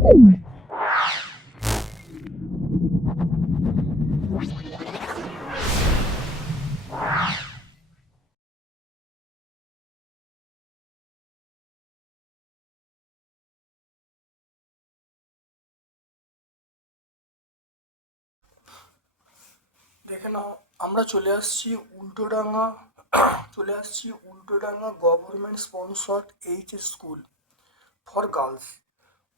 দেখে নাও, আমরা চলে আসছি উল্টোডাঙ্গা, চলে আসছি Ultadanga government sponsored H school for girls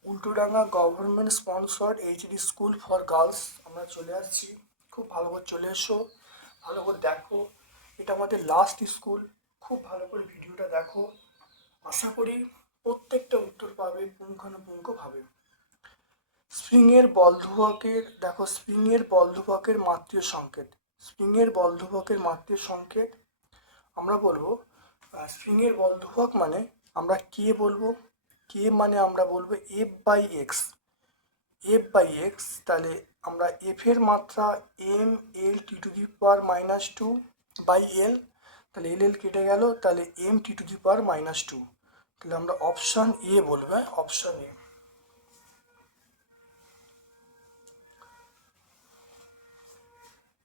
Ultadanga government sponsored HD school for girls আমরা চলে আসছি। খুব ভালো করে চলে এসো। ভালো করে দেখো। এটা আমাদের লাস্ট স্কুল খুব ভালো করে ভিডিওটা দেখো। আশা করি প্রত্যেকটা উত্তর পাবে, পুঙ্খানুপুঙ্খভাবে। স্প্রিংয়ের বলধ্রুবকের দেখো স্প্রিংয়ের বলধ্রুবকের মাতৃয় সংকেত। স্প্রিংয়ের বলধ্রুবকের মাতৃয় সংকেত। আমরা বলব স্প্রিংয়ের বলধ্রুবক মানে আমরা কে বলব? কে মানে আমরা বলব F by X F by X তাহলে আমরা এফ এর মাত্রা M L T to the power minus two by L তাহলে এল এল কেটে গেল, তাহলে M T to the power minus two তাহলে আমরা অপশান এ বলব অপশান এ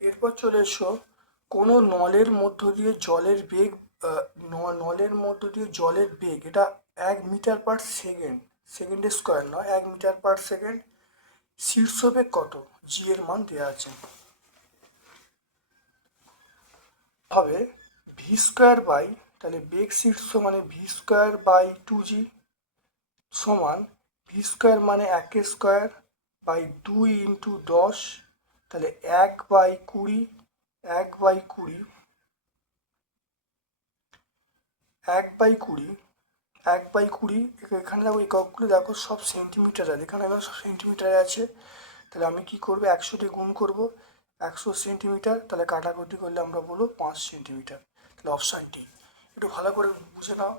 এরপর চলে এসো, কোনো নলের মধ্য দিয়ে জলের বেগ নলের মধ্য দিয়ে জলের বেগ, এটা এক metre per second second square নয়, এক মিটার পার সেকেন্ড শীর্ষ বেগ কত? জি এর মান দেওয়া আছে। হবে ভি স্কোয়ার বাই তাহলে বেগ শীর্ষ মানে V square by two G সমান ভি স্কোয়ার মানে এক স্কোয়ার বাই দুই ইন্টু দশ, তাহলে এক বাই কুড়ি, এক বাই কুড়ি, এক বাই কুড়ি এক বাই কুড়ি, এখানে দেখো এককগুলো দেখো সব সেন্টিমিটার আছে। এখানে দেখো সব সেন্টিমিটারে আছে। তাহলে আমি কি করব? একশো দিয়ে গুণ করব। একশো সেন্টিমিটার তাহলে কাটাকুটি করলে আমরা বলব পাঁচ সেন্টিমিটার তাহলে অপশানটি একটু ভালো করে বুঝে নাও।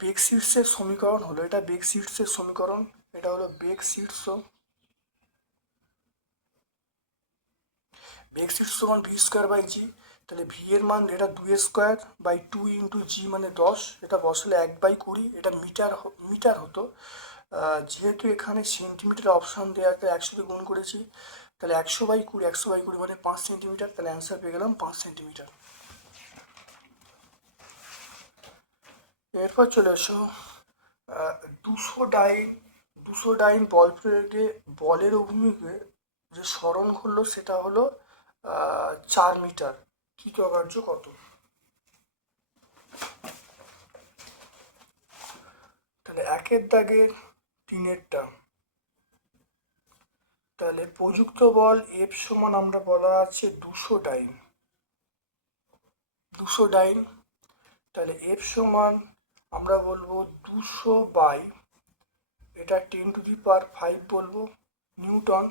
বেগ শীর্ষের সমীকরণ হলো এটা। বেগ শীর্ষের সমীকরণ, এটা হলো বেগ শীর্ষ বেগ শীর্ষ সমান ভি স্কোয়ার বাই জি তাহলে ভি এর মান এটা দুই square by two into G মানে দশ এটা বসলে এক বাই কুড়ি এটা মিটার মিটার হতো। যেহেতু এখানে সেন্টিমিটার অপশান দেওয়া একশো দিয়ে গুণ করেছি তাহলে একশো বাই কুড়ি একশো বাই কুড়ি মানে পাঁচ সেন্টিমিটার তাহলে অ্যান্সার পেয়ে গেলাম পাঁচ সেন্টিমিটার এরপর চলে আহ, দুশো ডাইন দুশো ডাইন বল প্রয়োগে বলের অভিমুখে যে স্মরণ করল সেটা হলো চার মিটার। কি অকার্য কত? তাহলে একের দাগের তিনেরটা। তাহলে প্রযুক্ত বল এফ সমান আমরা বলা আছে দুশো ডাইন। দুশো ডাইন। তাহলে এফ সমান আমরা বলব দুশো বাই। এটা ten to the power five বলব। নিউটন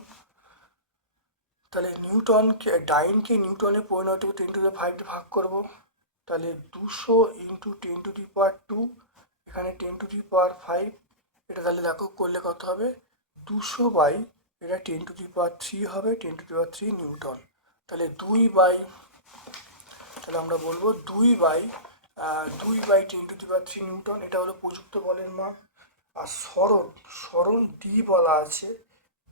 তাহলে নিউটনকে, ডাইনকে নিউটনে পরিণত টেন টু দি ফাইভ ভাগ করব। তাহলে দুশো into ten to the power two এখানে ten to the power five এটা তাহলে দেখো করলে কত হবে? দুশো বাই, এটা ten to the power three হবে ten to the power three newton. তাহলে দুই বাই, তাহলে আমরা বলব দুই বাই দুই by ten to the power three newton, এটা হলো প্রযুক্ত বলের মান। আর সরণ সরণ ডি বলা আছে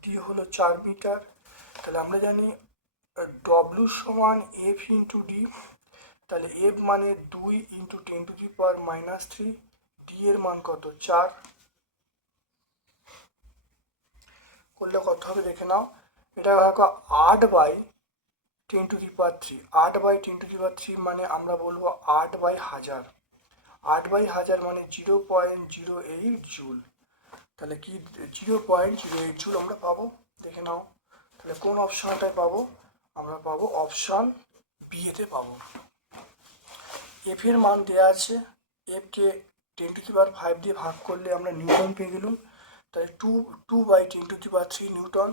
ডি হলো চার মিটার। তাহলে আমরা জানি ডব্লু সমান এফ ইন্টু ডি তাহলে এফ মানে দুই into ten to the power minus three D এর মান কত? চার। করলে কত হবে দেখে নাও। এটা দেখো আট by ten to the power three আট by ten to the power three মানে আমরা বলব আট বাই হাজার। আট বাই হাজার মানে zero point zero eight joule তাহলে কি zero point zero eight joule আমরা পাবো? দেখে নাও। তাহলে কোন অপশানটায় পাবো? আমরা পাবো অপশান বিয়েতে পাবো। এফ এর মান দেওয়া আছে। এফকে টেন টু দি ফাইভ দিয়ে ভাগ করলে আমরা নিউটন পেয়ে গেলাম। তাহলে two two by ten to the three newton.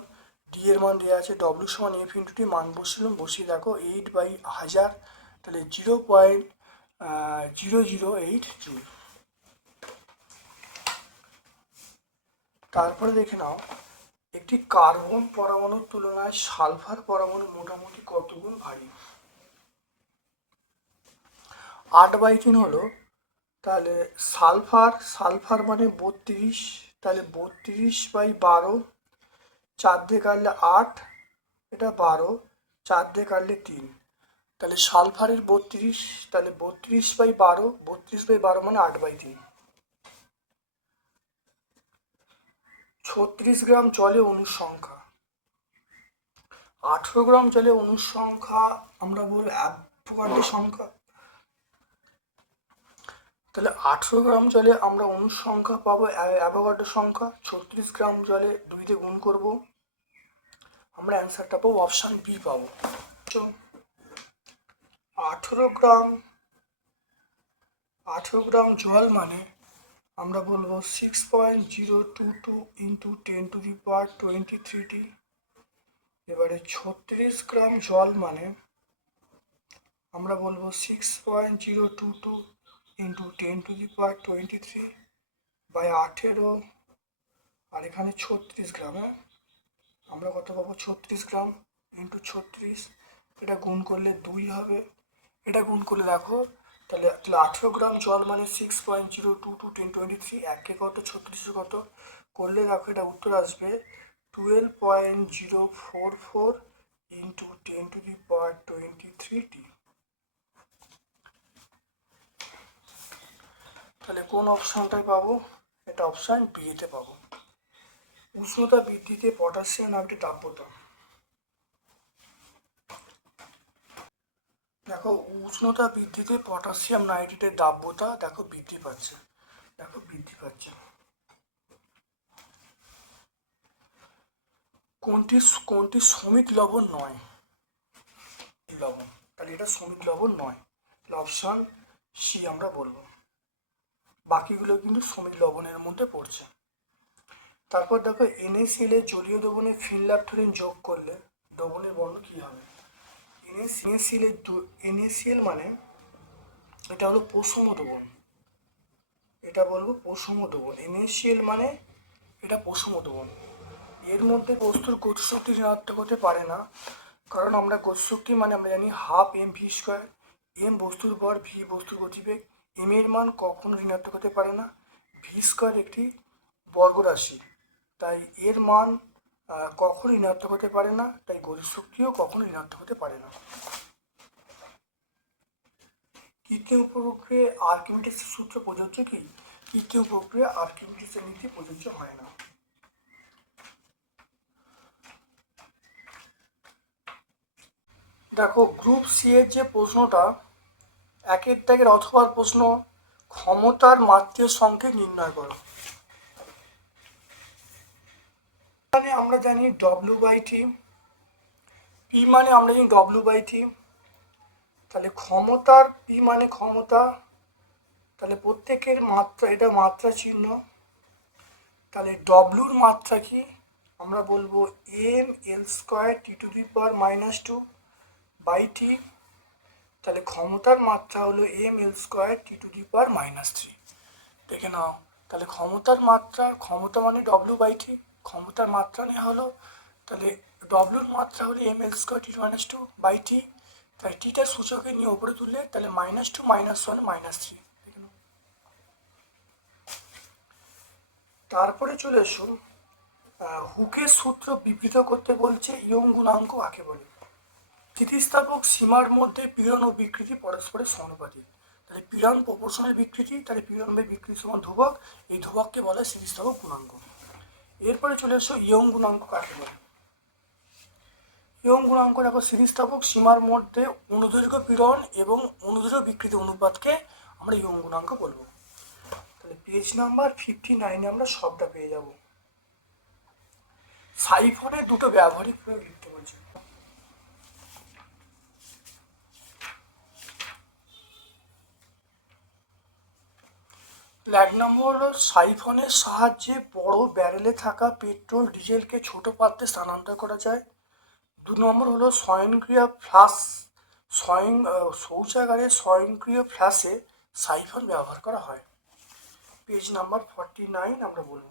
D এর মান দেওয়া আছে ডব্লিউ সমান এফ ইন্টু টি মান বসছিলাম বসিয়ে দেখো এইট বাই হাজার। তাহলে zero point zero zero eight joule তারপরে দেখে নাও একটি কার্বন পরমাণুর তুলনায় সালফার পরমাণু মোটামুটি কত গুণ ভারী? আট বাই তিন হলো, তাহলে সালফার সালফার মানে বত্রিশ, তাহলে বত্রিশ বাই বারো, চার দিয়ে কাটলে আট, এটা বারো, চার দিয়ে কাটলে তিন। তাহলে সালফারের বত্রিশ, তাহলে বত্রিশ বাই বারো, বত্রিশ বাই বারো মানে আট বাই তিন। ছত্রিশ গ্রাম জলে অনুর সংখ্যা। আঠেরো গ্রাম জলে অনুর সংখ্যা, আমরা বলব অ্যাভোগাড্রো সংখ্যা। তাহলে আঠেরো গ্রাম জলে আমরা অনুর সংখ্যা পাবো অ্যাভোগাড্রো সংখ্যা। ছত্রিশ গ্রাম জলে দুই দিয়ে গুণ করব। আমরা অ্যান্সারটা পাবো অপশান বি পাবো। আঠেরো গ্রাম আঠেরো গ্রাম জল মানে আমরা বলব six point zero two two into ten to the power twenty thirty এবারে ছত্রিশ গ্রাম জল মানে আমরা বলব six point zero two two into ten to the power twenty three by আঠেরো। আর এখানে ছত্রিশ গ্রাম হ্যাঁ? আমরা কত পাবো? ছত্রিশ গ্রাম ইন্টু ছত্রিশ। এটা গুণ করলে দুই হবে। এটা গুণ করলে দেখো তাহলে আঠেরো গ্রাম জল মানে six point zero two two ten twenty three একে কত ছত্রিশে কত করলে দেখো এটা উত্তর আসবে twelve point zero four four into ten to the power twenty three টি তাহলে কোন অপশানটায় পাবো? এটা অপশান বিয়েতে পাবো। উষ্ণতা বৃদ্ধিতে পটাশিয়াম নামটি দাব্যতা দেখো, উষ্ণতা বৃদ্ধিতে পটাশিয়াম নাইট্রেটের দাব্যতা দেখো বৃদ্ধি পাচ্ছে। দেখো বৃদ্ধি পাচ্ছে। কোনটি কোনটি শ্রমিক লবণ নয়? লবণ। তাহলে এটা শ্রমিক লবণ নয়। অপশান সি আমরা বলব। বাকিগুলো কিন্তু শ্রমিক লবণের মধ্যে পড়ছে। তারপর দেখো এনএসিএল এর জলীয় দ্রবণে ফিনল্যাপথলিন যোগ করলে দ্রবণের বর্ণ কী হবে? এনএসিএল এর এনএসিএল মানে এটা হলো পশম দ্রবণ এটা বলব পশম দ্রবণ এনএসিএল মানে এটা পশম দ্রবণ এর মধ্যে বস্তুর গতিশক্তি ঋণাত্মক হতে পারে না, কারণ আমরা গতিশক্তি মানে আমরা জানি half M V square. M বস্তুর ভর ভি বস্তুর গতিবেগ। এম এর মান কখনো ঋণাত্মক হতে পারে না। ভি স্কোয়ার একটি বর্গ রাশি তাই এর মান কখনো ঋণাত্মক হতে পারে না, তাই গতিশক্তিও কখনো ঋণাত্মক হতে পারে না। কৃত্রিম উপভোগে আর্কিমিডিসের সূত্র প্রযোজ্য কি? কৃত্রিম উপক্রিয়া আর্কিমিডিসের নীতি প্রযোজ্য হয় না। দেখো গ্রুপ সি এর যে প্রশ্নটা, একের দাগের অথবা প্রশ্ন, ক্ষমতার মাত্রের সংখ্যা নির্ণয় করো। মানে আমরা জানি ডব্লিউ বাই টি পি মানে আমরা জানি ডব্লিউ বাই টি তাহলে ক্ষমতার পি মানে ক্ষমতা, তাহলে প্রত্যেকের মাত্রা, এটা মাত্রা চিহ্ন, তাহলে ডব্লুর মাত্রা কি? আমরা বলব M L square T to the power minus two by T তাহলে ক্ষমতার মাত্রা হলো M L square T to the power minus three দেখে নাও, তাহলে ক্ষমতার মাত্রা, ক্ষমতা মানে ডব্লু বাই টি ক্ষমতার মাত্রা নেওয়া হলো তাহলে ডব্লুর মাত্রা হলো M L square T minus two by T তাই টিটা সূচকে নিয়ে ওপরে তুললে তাহলে minus two minus one minus three তারপরে চলে আহ, হুকের সূত্র বিবৃত করতে বলছে ইয়ং গুণাঙ্ক কাকে বলে? স্থিতিস্থাপক সীমার মধ্যে পীড়ন ও বিকৃতি পরস্পরের সমানুপাতিক। তাহলে পীড়ন প্রপোর্শনাল বিকৃতি তাহলে পীড়ন বিকৃতি সমান ধ্রুবক এই ধ্রুবককে বলে স্থিতিস্থাপক গুণাঙ্ক। এরপরে চলে এসো ইয়ং গুণাঙ্ক কাকে বলে ইয়ং গুণাঙ্ক দেখো স্থিতিস্থাপক সীমার মধ্যে অনুদৈর্ঘ্য পীড়ন এবং অনুদৈর্ঘ্য বিকৃত অনুপাতকে আমরা ইয়ং গুণাঙ্ক বলব। তাহলে পেজ নাম্বার ফিফটি নাইনে আমরা সবটা পেয়ে যাব। সাইফনের দুটো ব্যবহারিক প্রয়োগ নম্বর হলো সাইফনের সাহায্যে বড় ব্যারেলে থাকা পেট্রোল ডিজেলকে ছোট পাত্রে স্থানান্তর করা যায়। দু নম্বর হলো স্বয়ংক্রিয় ফ্লাশ, স্বয়ং শৌচাগারে স্বয়ংক্রিয় ফ্ল্যাশে সাইফন ব্যবহার করা হয়। পেজ নাম্বার ফর্টি নাইন আমরা বলব।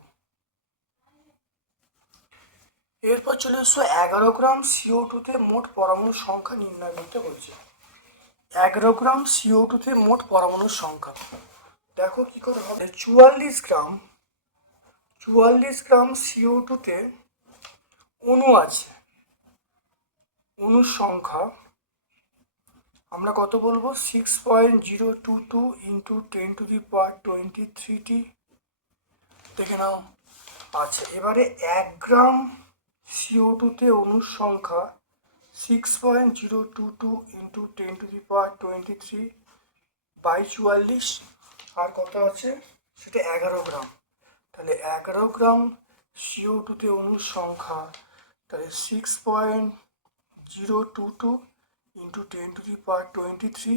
এরপর চলে এসো এগারো গ্রাম সিও টুতে মোট পরমাণুর সংখ্যা নির্ণয় করতে বলছে এগারো গ্রাম সিও টুতে মোট পরমাণুর সংখ্যা। দেখো কি করে হবে? চুয়াল্লিশ গ্রাম চুয়াল্লিশ গ্রাম সিও টুতে অণু আছে। অণুর সংখ্যা, আমরা কত বলব? Six point zero two two into ten to the power twenty thirty দেখে নাও। আচ্ছা এবারে এক গ্রাম সিও টুতে অণুর সংখ্যা six point zero two two into ten to the power twenty three by চুয়াল্লিশ আর কত আছে? সেটা এগারো গ্রাম। তাহলে এগারো গ্রাম সিও টুতে অণুর সংখ্যা, তাহলে six point zero two two into ten to the power twenty three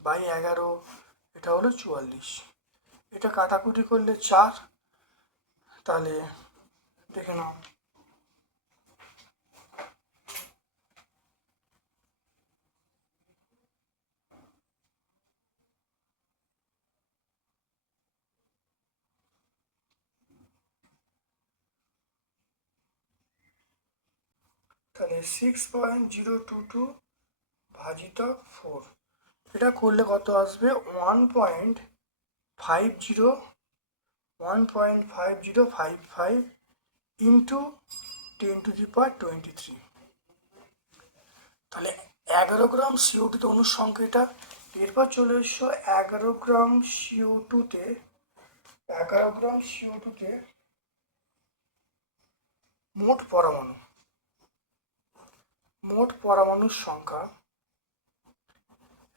by এগারো, এটা হলো চুয়াল্লিশ। এটা কাটাকুটি করলে চার, তাহলে দেখে নাও। তাহলে six point zero two two ভাজিত ফোর এটা করলে কত আসবে? One point five zero one point five zero five five into ten to the power twenty three তাহলে এগারো গ্রাম সিও টুতে অনুসংখ্যাটা, এরপর চলে এসো এগারো গ্রাম সিও টুতে এগারো গ্রাম সিও টুতে মোট পরমাণু। মোট পরমাণুর সংখ্যা।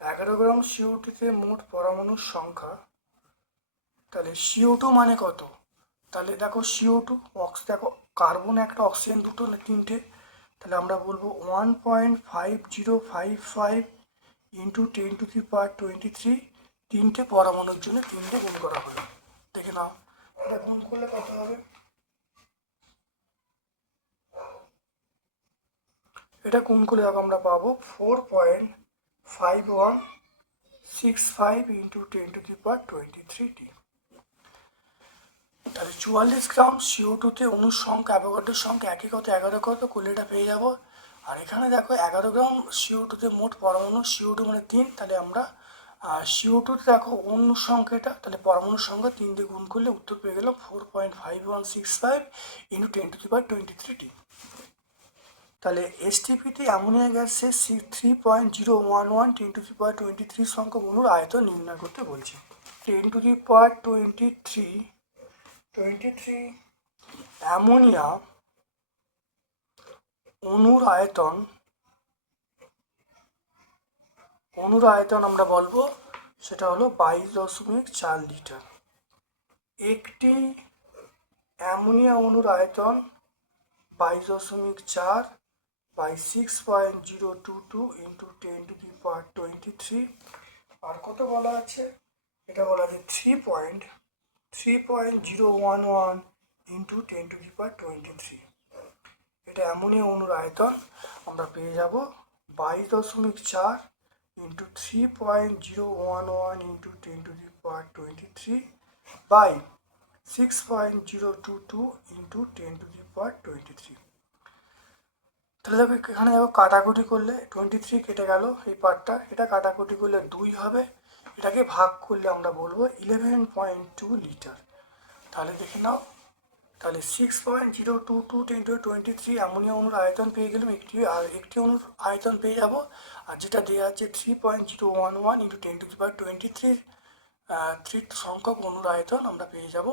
এগারো গ্রাম সিওটিতে মোট পরমাণুর সংখ্যা। তাহলে সিও টু মানে কত? তাহলে দেখো সিও টু অক্স দেখো, কার্বন একটা, অক্সিজেন দুটো, না তিনটে। তাহলে আমরা বলব one point five zero five five into ten to the power twenty three. তিনটে পরমাণুর জন্য তিনটে গুণ করা হলো। দেখে নাও। এটা গুণ করলে কত হবে? এটা কোন দেখো আমরা পাবো? Four point five one six five into ten to the power twenty three টি। তাহলে চুয়াল্লিশ গ্রাম সিও টুতে অনুর সংখ্যা সংখ্যা একই কত এগারো কত? করলে এটা পেয়ে যাব। আর এখানে দেখো, এগারো গ্রাম সিও টুতে মোট পরমাণু সিও টু মানে তিন। তাহলে আমরা সিও টুতে দেখো অনুর সংখ্যাটা, তাহলে পরমাণুর সংখ্যা তিন দিয়ে গুণ করলে উত্তর পেয়ে গেলাম four point five one six five into ten to the power twenty three টি তাহলে এসটিপিতে অ্যামোনিয়া গ্যাসের C three point zero one one ten to the power twenty three সংখ্যক অণুর আয়তন নির্ণয় করতে বলছে। Ten to the power twenty three twenty three ammonia অণুর আয়তন অণুর আয়তন আমরা বলব, সেটা হলো বাইশ দশমিক চার লিটার। একটি অ্যামোনিয়া অণুর আয়তন বাইশ দশমিক চার two into ten to the power twenty three আর কত বলা আছে? এটা বলা আছে three point three point zero one one into ten to the power twenty three এটা এমনই অনুর আয়তন, আমরা পেয়ে যাব বাইশ দশমিক চার into three point zero one one into ten to the power twenty three by six point zero two two into ten to the power twenty three তাহলে দেখো এখানে দেখো কাটাকুটি করলে টোয়েন্টি থ্রি কেটে গেল এই পার্টটা এটা কাটাকুটি করলে দুই হবে। এটাকে ভাগ করলে আমরা বলব ইলেভেন পয়েন্ট টু লিটার তাহলে দেখে নাও। তাহলে six point zero two two ten to twenty three ammonia অনুর আয়তন পেয়ে গেলাম একটি, আর একটি অনুর আয়তন পেয়ে যাব। আর যেটা দেওয়া আছে three point zero one one into ten to power twenty three three সংখ্যক অনুর আয়তন আমরা পেয়ে যাব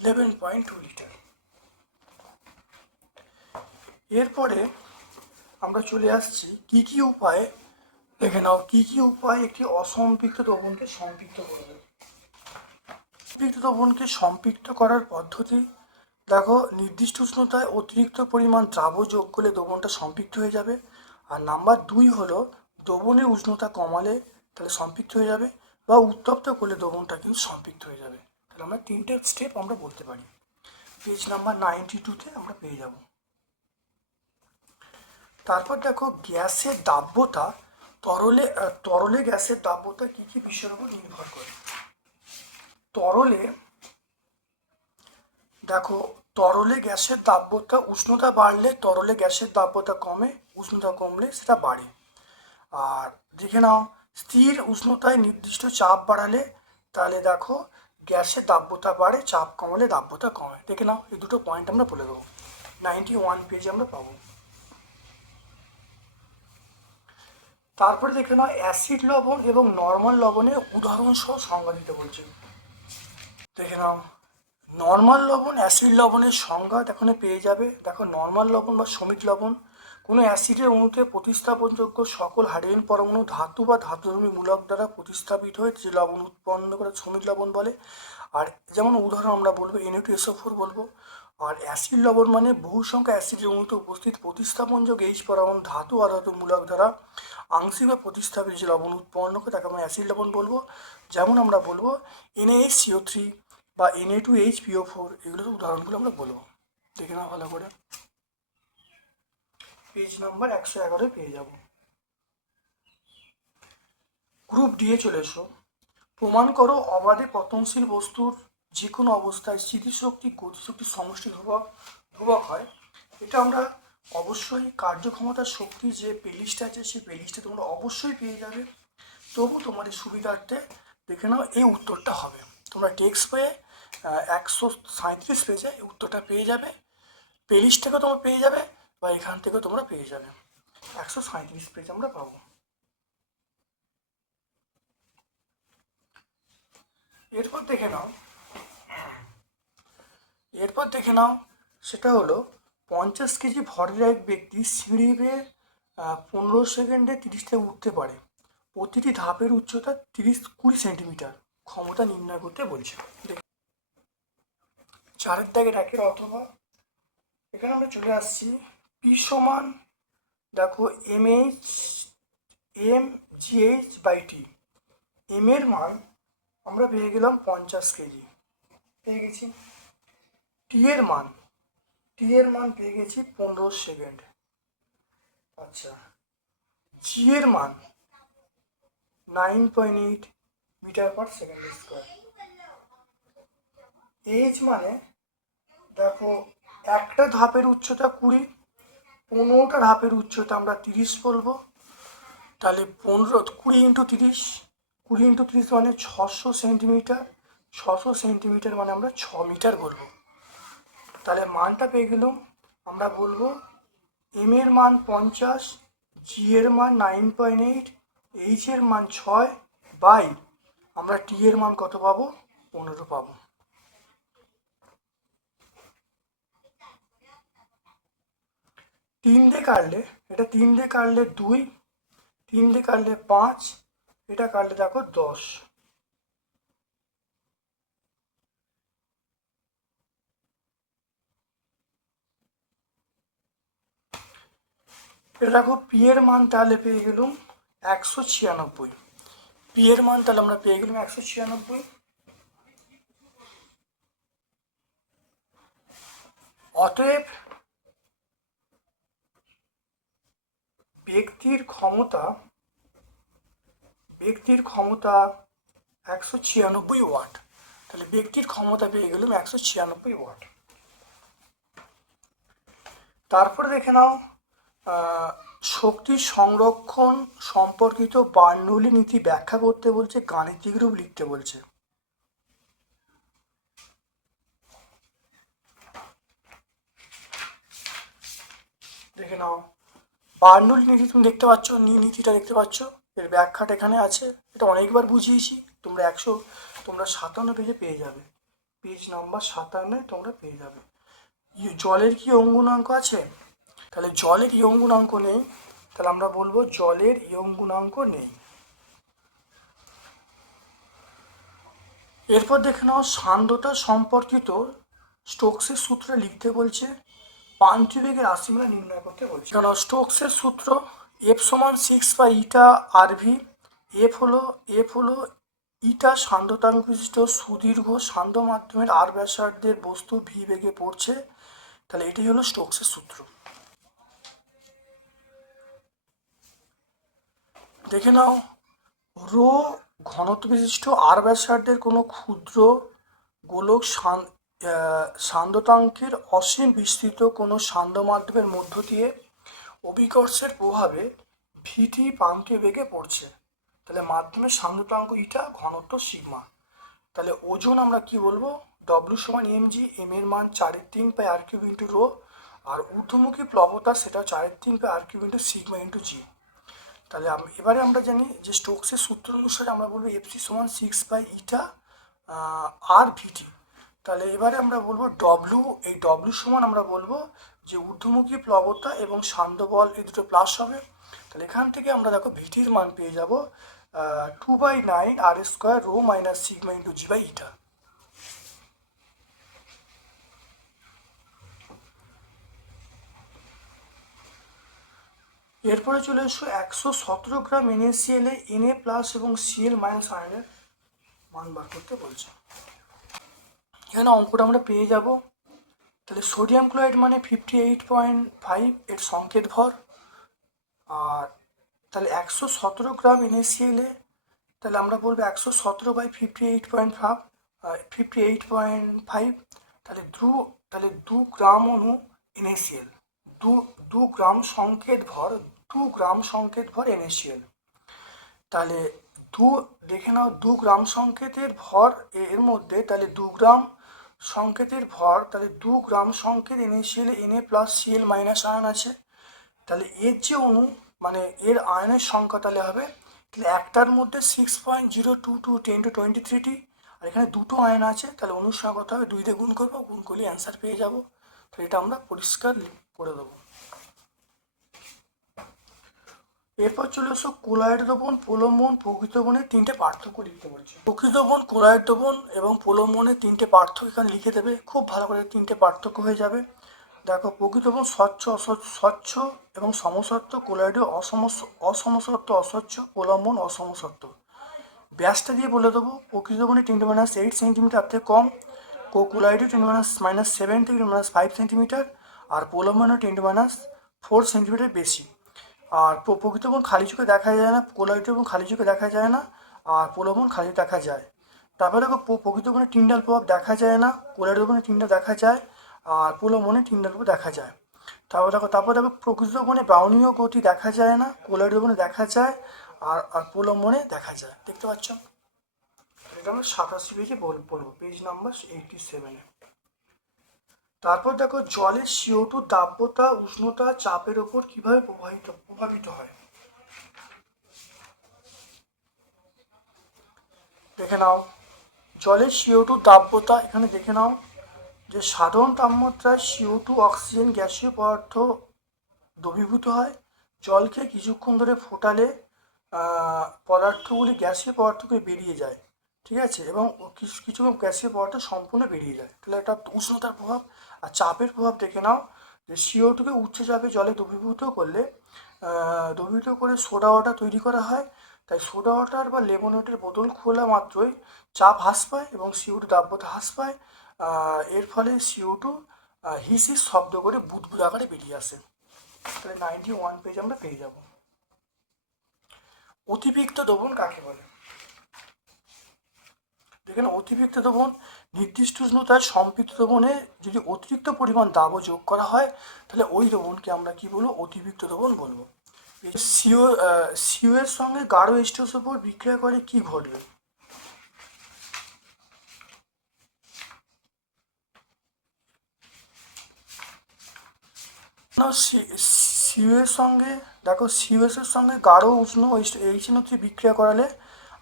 ইলেভেন পয়েন্ট টু লিটার এরপরে আমরা চলে আসছি। কি কি উপায়ে? দেখে নাও, কি কি উপায় একটি অসম্পৃক্ত দ্রবণকে সম্পৃক্ত করবে সম্পৃক্ত দ্রবণকে সম্পৃক্ত করার পদ্ধতি? দেখো, নির্দিষ্ট উষ্ণতায় অতিরিক্ত পরিমাণ দ্রাব যোগ করলে দ্রবণটা সম্পৃক্ত হয়ে যাবে। আর নাম্বার দুই হলো, দ্রবণের উষ্ণতা কমালে তাহলে সম্পৃক্ত হয়ে যাবে বা উত্তপ্ত করলে দ্রবণটা কিন্তু সম্পৃক্ত হয়ে যাবে। তাহলে আমরা তিনটে স্টেপ আমরা বলতে পারি। পেজ নাম্বার নাইনটি টুতে আমরা পেয়ে যাব। তারপর দেখো গ্যাসের দাব্যতা তরলে তরলে গ্যাসের দাব্যতা কী কী বিষয়ের উপর নির্ভর করে? তরলে, দেখো, তরলে গ্যাসের দাব্যতা উষ্ণতা বাড়লে তরলে গ্যাসের দাব্যতা কমে, উষ্ণতা কমলে সেটা বাড়ে। আর দেখে নাও, স্থির উষ্ণতায় নির্দিষ্ট চাপ বাড়ালে তাহলে দেখো গ্যাসের দাব্যতা বাড়ে, চাপ কমালে দাব্যতা কমে। দেখে নাও, এই দুটো পয়েন্ট আমরা বলে দেবো। নাইনটি ওয়ান পেজে আমরা পাবো। তারপরে দেখে নাও অ্যাসিড লবণ এবং নর্মাল লবণের উদাহরণ সহ সংজ্ঞা দিতে বলছে। দেখে নাও নর্মাল লবণ অ্যাসিড লবণের সংজ্ঞা এখানে পেয়ে যাবে। দেখো নর্মাল লবণ বা সমিত লবণ, কোনো অ্যাসিডের অণুতে প্রতিস্থাপনযোগ্য সকল হাইড্রোজেন পরমাণু ধাতু বা ধাতুধর্মী মূলক দ্বারা প্রতিস্থাপিত হয়ে, যে লবণ উৎপন্ন করে সমিত লবণ বলে। আর যেমন উদাহরণ আমরা বলব এনএটু এসও ফোর বলব। আর অ্যাসিড লবণ মানে বহু সংখ্যা অ্যাসিডের অণুতে উপস্থিত প্রতিস্থাপনযোগ্য এইচ পরমাণু ধাতু মূলক দ্বারা আংশিক বা প্রতিস্থাপিত যে লবণ উৎপন্ন করে, তাকে আমরা অ্যাসিড লবণ বলব। যেমন আমরা বলব এনএইচ সিও থ্রি বা NA two H PO four এগুলোর উদাহরণগুলো আমরা বলব। দেখে নাও ভালো করে। পেজ নাম্বার একশো এগারোয় পেয়ে যাব। গ্রুপ ডিয়ে চলে এসো। প্রমাণ করো অবাধে পতনশীল বস্তুর যে কোনো অবস্থায় স্মৃতিশক্তি, গতিশক্তি সমষ্টি ধ্রুবক ধ্রুবক হয়। এটা আমরা অবশ্যই কার্যক্ষমতার শক্তি যে প্লেলিস্ট আছে, সেই প্লেলিস্টে তোমরা অবশ্যই পেয়ে যাবে। তবু তোমাদের সুবিধার্থে দেখে নাও, এই উত্তরটা হবে। তোমরা টেক্সট পেয়ে একশো সাঁত্রিশ পেজে এই উত্তরটা পেয়ে যাবে। প্লেলিস্ট থেকেও তোমরা পেয়ে যাবে বা এখান থেকেও তোমরা পেয়ে যাবে। একশো সাঁত্রিশ পেজ আমরা পাবো। এরপর দেখে নাও এরপর দেখে নাও, সেটা হলো পঞ্চাশ কেজি ভরের এক ব্যক্তি সিঁড়ি বেয়ে পনেরো সেকেন্ডে তিরিশটা উঠতে পারে। প্রতিটি ধাপের উচ্চতা তিরিশ কুড়ি সেন্টিমিটার। ক্ষমতা নির্ণয় করতে বলছে। চারের দাগের একের অথবা এখানে আমরা চলে আসছি। পি সমান, দেখো M H M G H by T M এর মান আমরা পেয়ে গেলাম পঞ্চাশ কেজি। পেয়ে গেছি। টি এর মান টি এর মান পেয়ে গেছি পনেরো সেকেন্ড আচ্ছা জি এর মান nine point eight metre per second square H মানে দেখো, একটা ধাপের উচ্চতা কুড়ি, পনেরোটা ধাপের উচ্চতা আমরা তিরিশ বলব। তাহলে পনেরো, কুড়ি ইন্টু তিরিশ, কুড়ি ইন্টু তিরিশ মানে ছশো সেন্টিমিটার ছশো সেন্টিমিটার মানে আমরা ছ মিটার বলব। তাহলে মানটা পেয়ে গেলাম। আমরা বলব এম এর মান পঞ্চাশ জি এর মান নাইন পয়েন্ট এইট এইচ এর মান ছয় বাই, আমরা টি এর মান কত পাবো? পনেরো পাবো। তিন দিয়ে কাটলে, এটা তিন দিয়ে কাটলে দুই, তিন দিয়ে কাটলে পাঁচ, এটা কাটলে দেখো দশ এটা দেখো পি এর মান তাহলে পেয়ে গেলাম একশো ছিয়ানব্বই। পি এর মান তাহলে আমরা পেয়ে গেলাম একশো ছিয়ানব্বই। অতএব ব্যক্তির ক্ষমতা ব্যক্তির ক্ষমতা একশো ছিয়ানব্বই ওয়াট। তাহলে ব্যক্তির ক্ষমতা পেয়ে গেলাম একশো ছিয়ানব্বই ওয়াট। তারপরে দেখে নাও শক্তি সংরক্ষণ সম্পর্কিত বার্নৌলি নীতি ব্যাখ্যা করতে বলছে, গাণিতিক রূপ লিখতে বলছে। দেখে নাও। বার্নৌলি নীতি তুমি দেখতে পাচ্ছ, নীতিটা দেখতে পাচ্ছ, এর ব্যাখ্যাটা এখানে আছে। এটা অনেকবার বুঝিয়েছি, তোমরা একশো, তোমরা সাতান্ন পেজে পেয়ে যাবে। পেজ নাম্বার সাতান্নয় তোমরা পেয়ে যাবে। ই- জলের কি অঙ্গুনাঙ্ক আছে? তাহলে জলের ইয়ং গুণাঙ্ক নেই, তাহলে আমরা বলব জলের ইয়ং গুণাঙ্ক নেই। এরপর দেখে নাও, সান্দ্রতা সম্পর্কিত স্টোক্সের সূত্র লিখতে বলছে পান্থিবেগের রাশিমালা নির্ণয় করতে বলছে। কেন স্টোক্সের সূত্র এফ সমান সিক্স বা ইটা আর ভি এফ হলো এফ হলো ইটা সান্দ্রতাঙ্ক বিশিষ্ট সুদীর্ঘ সান্দ্র মাধ্যমের আর ব্যাসার্ধের বস্তু ভি বেগে পড়ছে, তাহলে এটাই হলো স্টোক্সের সূত্র। দেখে নাও। রো ঘনত্ব বিশিষ্ট আর ব্যাসার্ধের কোনো ক্ষুদ্র গোলক সান্দ্রতাঙ্কের অসীম বিস্তৃত কোনো সান্দ্র মাধ্যমের মধ্য দিয়ে অভিকর্ষের প্রভাবে ভিটি পাঙ্কে বেগে পড়ছে। তাহলে মাধ্যমের সান্দ্রতাঙ্ক ইটা, ঘনত্ব সিগমা। তাহলে ওজন আমরা কি বলব? ডব্লিউ সমান এম জি এম এর মান চারের তিন পাই আর কিউব ইন্টু রো আর ঊর্ধ্বমুখী প্লবতা সেটা চারের তিন pi R cube into sigma into G তাহলে এবারে আমরা জানি যে স্টোক্সের সূত্র অনুসারে আমরা বলব এফসি সমান সিক্স বাই ইটা আর ভিটি তাহলে এবারে আমরা বলব ডব্লু এই ডব্লু সমান আমরা বলব যে ঊর্ধ্বমুখী প্লবতা এবং শান্ত বল এই দুটো প্লাস হবে। তাহলে এখান থেকে আমরা দেখো ভিটির মান পেয়ে যাব two by nine R square rho minus sigma into G by eta এরপরে চলে এসো একশো সতেরো গ্রাম এনএসিএল এ এনএ প্লাস এবং সিএল মাইনাস আয়নের মান বার করতে বলছে। এখানে অঙ্কটা আমরা পেয়ে যাব। তাহলে সোডিয়াম ক্লোরাইড মানে ফিফটি এইট পয়েন্ট ফাইভ এর সংকেত ভর। আর তাহলে একশো সতেরো গ্রাম এনএসিএল এ তাহলে আমরা বলব একশো সতেরো by fifty eight point five fifty eight point five তাহলে দু তাহলে দু গ্রাম অণু এনএসিএল দু দু গ্রাম সংকেত ভর দু গ্রাম সংকেত ভর এনএসিএল তাহলে দু, দেখে নাও, দু গ্রাম সংকেতের ভর এর মধ্যে, তাহলে দু গ্রাম সংকেতের ভর, তাহলে দু গ্রাম সংকেত NaCl NA plus CL minus ion আছে। তাহলে এর যে অণু মানে এর আয়নের সংখ্যা তাহলে হবে, তাহলে একটার মধ্যে six point zero two two ten to twenty thirty আর এখানে দুটো আয়ন আছে, তাহলে অনুর সংখ্যা হবে? দুই দিয়ে গুণ করব, গুণ করলে অ্যান্সার পেয়ে যাব। তো এটা আমরা পরিষ্কার করে দেবো। এরপর চলে এসো কোলায়েড দ্রবণ পোলমন প্রকৃত বনের তিনটে পার্থক্য লিখতে বলছে। প্রকৃত বন কোলায়েড দ্রবণ এবং পোলমনের তিনটে পার্থক্য এখানে লিখে দেবে। খুব ভালো করে তিনটে পার্থক্য হয়ে যাবে। দেখো, প্রকৃত বন স্বচ্ছ স্বচ্ছ এবং সমসত্ব কোলায়েডে অসমস, অসমসত্ব, অস্বচ্ছ পোলমন অসমসত্ব। ব্যাসটা দিয়ে বলে দেবো, প্রকৃত বনে টেন মাইনাস এইট সেন্টিমিটার থেকে কম। কোকুলাইডে টেন মাইনাস মাইনাস সেভেন থেকে মাইনাস ফাইভ সেন্টিমিটার আর পোলমানো টেন মাইনাস ফোর সেন্টিমিটার বেশি। আর প্র- প্রকৃতবন খালি চোখে দেখা যায় না কোলাইট এবং খালি চোখে দেখা যায় না, আর পোলবন খালি দেখা যায়। তারপরে দেখো প- প্রকৃতবনে টিন্ডাল প্রভাব দেখা যায় না কোলাইটের বনে টিন্ডাল দেখা যায়, আর পোলমনে টিন্ডাল প্রভাব দেখা যায়। তারপর দেখো তারপর দেখো, প্রকৃত বনে ব্রাউনীয় গতি দেখা যায় না কোলাইটের বনে দেখা যায়, আর আর পোলমনে দেখা যায়। দেখতে পাচ্ছ? এটা আমরা সাতাশি পেজে বল- বলব, পেজ নাম্বার এইটি সেভেনে তারপর দেখো জলের সিও টু উষ্ণতা চাপের ওপর কীভাবে প্রভাবিত প্রভাবিত হয়? দেখে নাও। জলের সিও টু এখানে দেখে নাও যে সাধারণ তাপমাত্রায় সিও টু অক্সিজেন গ্যাসীয় পদার্থ দ্রবীভূত হয়। জলকে কিছুক্ষণ ধরে ফোটালে পদার্থগুলি গ্যাসীয় পদার্থকে বেরিয়ে যায়, ঠিক আছে? এবং কিছু কিছু গ্যাসীয় পদার্থ সম্পূর্ণ বেরিয়ে যায়। তাহলে একটা উষ্ণতার প্রভাব আর চাপের প্রভাব দেখে নাও যে সিও টুকে উচ্চ চাপে জলে দ্রবীভূত করলে দ্রবীভূত করে সোডা ওয়াটার তৈরি করা হয়। তাই সোডা ওয়াটার বা লেমন ওয়াটার বোতল খোলা মাত্রই চাপ হ্রাস পায় এবং সিও টু হ্রাস পায়। এর ফলে সিও টু হিসিস শব্দ করে বুদবুদ আকারে বেরিয়ে আসে। তাহলে নাইনটি ওয়ান পেজ আমরা পেয়ে যাব। অতিরিক্ত দ্রবণ কাকে বলে? দেখেন অতিরিক্ত দ্রবণ, নির্দিষ্ট উষ্ণতায় সম্পৃক্ত দ্রবণে যদি অতিরিক্ত পরিমাণ দাবও যোগ করা হয়, তাহলে ওই দ্রবণকে আমরা কি বলব? অতিরিক্ত দ্রবণ বলব। সিও সিও এর সঙ্গে গাঢ় এস্টোস উপর বিক্রিয়া করে কি ঘটবে? না সিও এর সঙ্গে, দেখো সিওএস এর সঙ্গে গাঢ় উষ্ণ এইচ বিক্রিয়া করালে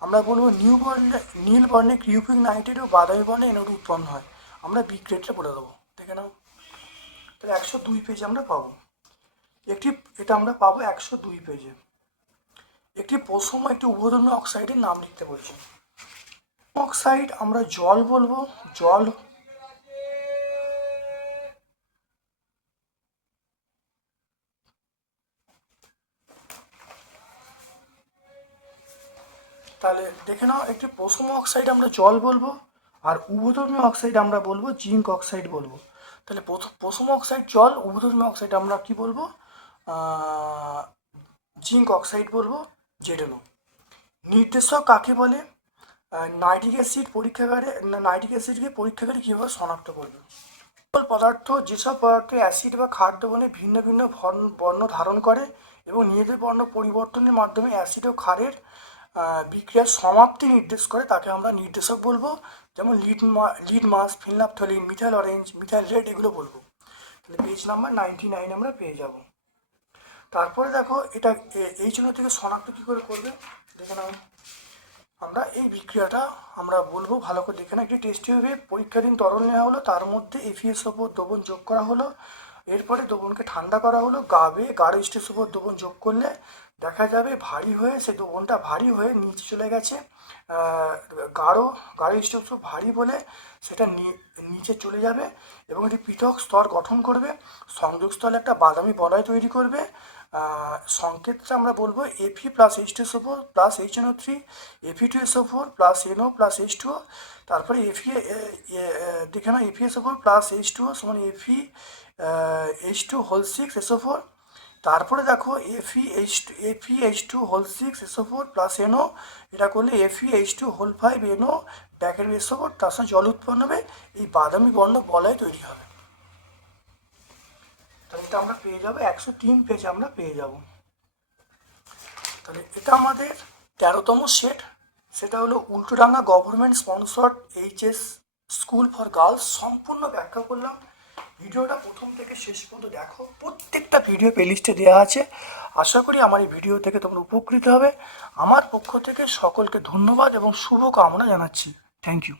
আমরা বলব নিউ বর্ণে নীল বর্ণে ক্রিউপিং নাইট্রেট ও বাদামি বর্ণে এনোড উৎপন্ন হয়। আমরা বিক্রেটটা বলে দেবো। দেখে নাও। তাহলে একশো দুই পেজে আমরা পাবো। একটি, এটা আমরা পাবো একশো দুই পেজে একটি পশম একটি উভধর্মী অক্সাইডের নাম লিখতে বলছি। অক্সাইড আমরা জল বলব। জল তাহলে দেখে নাও, একটি পশম অক্সাইড আমরা জল বলব আর উভধর্মী অক্সাইড আমরা বলব জিঙ্ক অক্সাইড বলব। তাহলে প্রথম পশম অক্সাইড জল, উভধর্মী অক্সাইড আমরা কি বলব? জিঙ্ক অক্সাইড বলব, জেডেনো। নির্দেশক কাকে বলে? নাইট্রিক অ্যাসিড পরীক্ষাগারে নাইট্রিক অ্যাসিডকে পরীক্ষাগারে কীভাবে শনাক্ত করবে? সকল পদার্থ যেসব পদার্থ অ্যাসিড বা খাদ্য বলে ভিন্ন ভিন্ন বর্ণ ধারণ করে এবং নিজেদের বর্ণ পরিবর্তনের মাধ্যমে অ্যাসিড ও ক্ষারের বিক্রিয়ার সমাপ্তি নির্দেশ করে, তাকে আমরা নির্দেশক বলব। যেমন lead litmus phenolphthalein methyl orange methyl red এগুলো বলব। তাহলে পেজ নাম্বার নাইনটি নাইন আমরা পেয়ে যাব। তারপরে দেখো, এটা এই জন্য থেকে শনাক্ত কী করে করবে? দেখে নাও। আমরা এই বিক্রিয়াটা আমরা বলব, ভালো করে দেখে না একটি টেস্টি হবে পরীক্ষাধীন তরল নেওয়া হলো, তার মধ্যে এফিএস ওপর দ্রবণ যোগ করা হলো। এরপরে দ্রবণকে ঠান্ডা করা হলো গাবে গাঢ় স্টেস ওপর দ্রবণ যোগ করলে দেখা যাবে, ভারী হয়ে সে দ্রবণটা ভারী হয়ে নিচে চলে গেছে। গাঢ় গাঢ় ওপর ভারী বলে সেটা নি- নিচে চলে যাবে এবং এটি পৃথক স্তর গঠন করবে। সংযোগস্থলে একটা বাদামি বলয় তৈরি করবে। সংকেতটা আমরা বলব FE plus H two SO four plus H NO three FE two SO four plus NO plus H two তারপরে এফি দেখে নাও FE SO four plus H two সমান FE H two whole six SO four তারপরে দেখো FE H two FE H two whole six SO four plus NO এটা করলে FE H two whole five NO ব্যাকের SO four তার সঙ্গে জল উৎপন্ন হবে, এই বাদামি বর্ণ বলয় তৈরি হবে। তাহলে এটা আমরা পেয়ে যাব, একশো তিন পেজ আমরা পেয়ে যাব। তাহলে এটা আমাদের তেরোতম সেট সেটা হলো Ultadanga government sponsored HS school for girls সম্পূর্ণ ব্যাখ্যা করলাম। ভিডিওটা প্রথম থেকে শেষ পর্যন্ত দেখো। প্রত্যেকটা ভিডিও প্লেলিস্টে দেওয়া আছে। আশা করি আমার এই ভিডিও থেকে তোমরা উপকৃত হবে। আমার পক্ষ থেকে সকলকে ধন্যবাদ এবং শুভকামনা জানাচ্ছি। Thank you